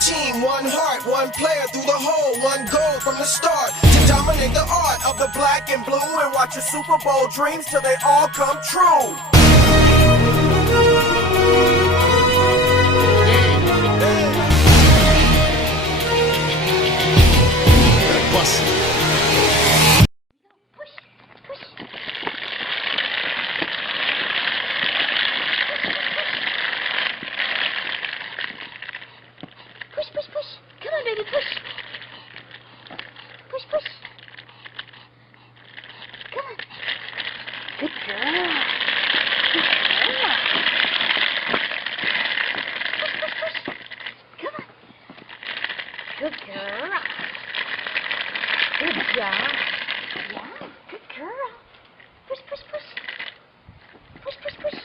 team, one heart, one player through the hole, one goal from the start to dominate the art of the black and blue and watch your Super Bowl dreams till they all come true. Push, push, push. Come on, baby, push. Push, push. Come on. Good girl. Good girl. Push, push, push. Come on. Good girl. Good job. Yeah, good girl. Push, push, push. Push, push, push.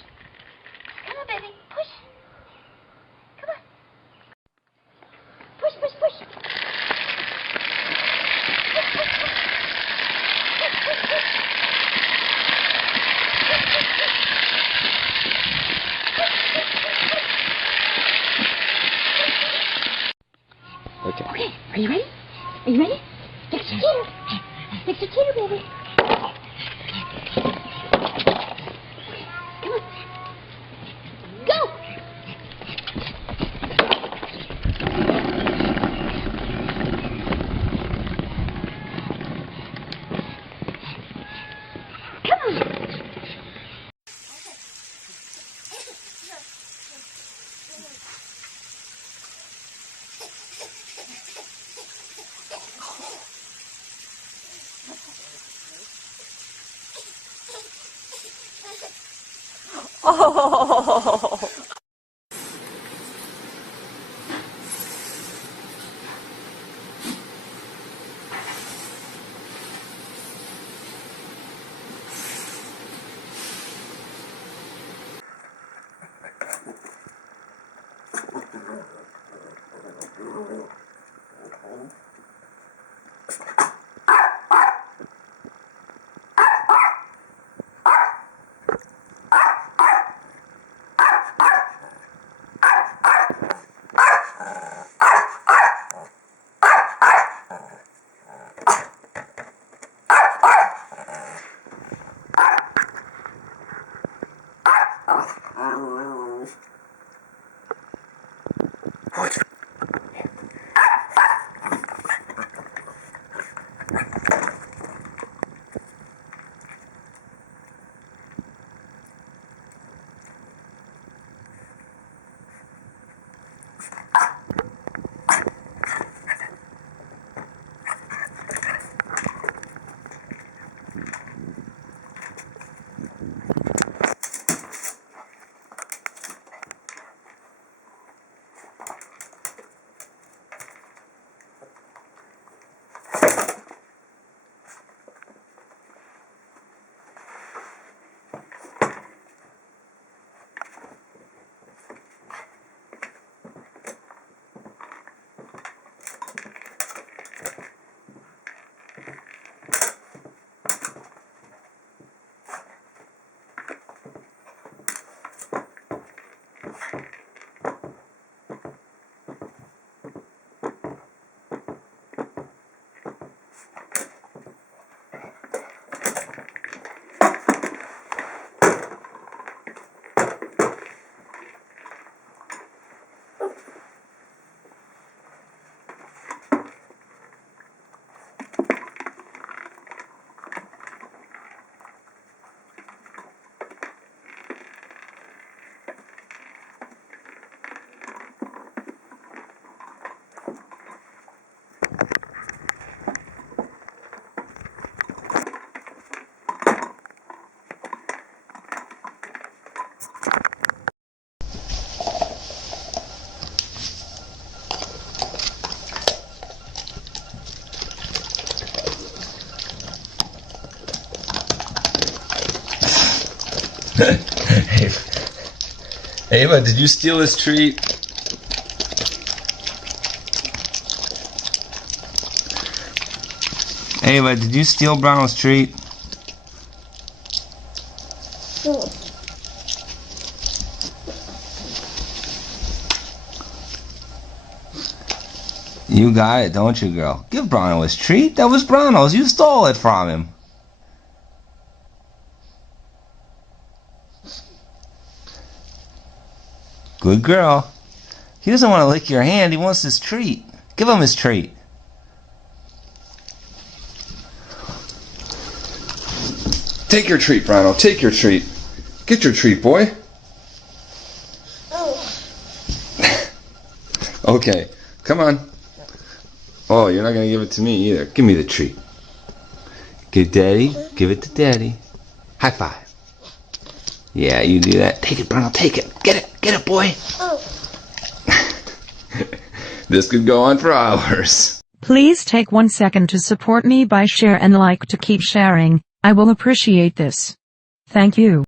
Come on, baby, push. Come on. Push, push, push. Push, push, push. Push, push, push. Push, push, push. Okay. Okay, are you ready? Are you ready? Fix your teeter. Fix your teeter, baby. Come on. Go! Come on. Oh. Ava, did you steal this treat? Ava, did you steal Brown's treat? You got it, don't you, girl? Give Browno his treat. That was Browno's. You stole it from him. Good girl. He doesn't want to lick your hand. He wants his treat. Give him his treat. Take your treat, Browno. Take your treat. Get your treat, boy. Okay, come on. Oh, you're not going to give it to me either. Give me the treat. Give Daddy. Give it to Daddy. High five. Yeah, you do that. Take it, Browno. Take it. Get it. Get it, boy. This could go on for hours. Please take 1 second to support me by share and like to keep sharing. I will appreciate this. Thank you.